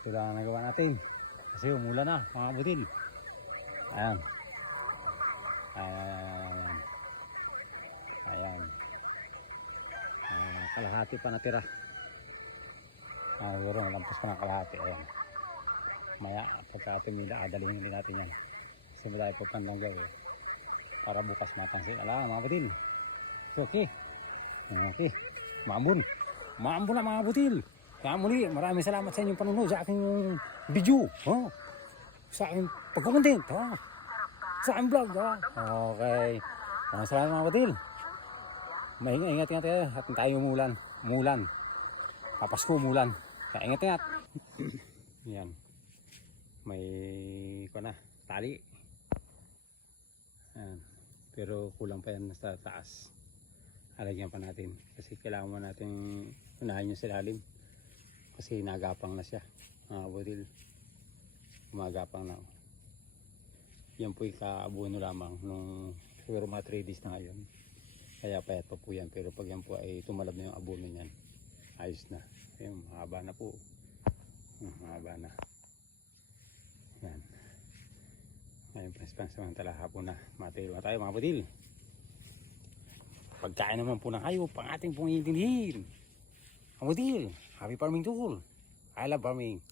Ito lang ang nagawa natin. Kasi umulan na mga budil. Ayan. Ayan. Ayan. Kalahati pa natira. Siguro malampas pa ng kalahati. Ayan. Maya pagka tumila, adalhin din natin yan. Kasi madami po panlanggaw eh. Para bukas mapansin. Alam mga budil. Okay. Okay. Maambun. Maambun na mga budil. Kaya muli, maraming salamat sa inyong panunod sa aking video. Sa aking pagkukontent. Sa aking vlog. Okay. Salamat mga budil. Maingat-ingat tayo at tayo umulan. Papasko umulan. Kaya ingat-ingat. Yan. May tali. Yan. Pero kulang pa yan sa taas. Halagyan pa natin. Kasi kailangan mo natin unahin yung silalim. Kasi nagapang na siya. Mga budil. Gumagapang na. Yan po ikaabuno lamang nung siguro mga 3 days na ngayon. Kaya payat pa po yan. Pero pag yan po ay tumalab na yung abono niyan, ayos na. Ayun, mahaba na po. Mahaba na. Yan. Ngayon pansamantala hapon na. Matilo na tayo mga budil. Pagkain naman po ng hayop pang ating pong iintindihin. Mga budil, happy farming tool. I love farming.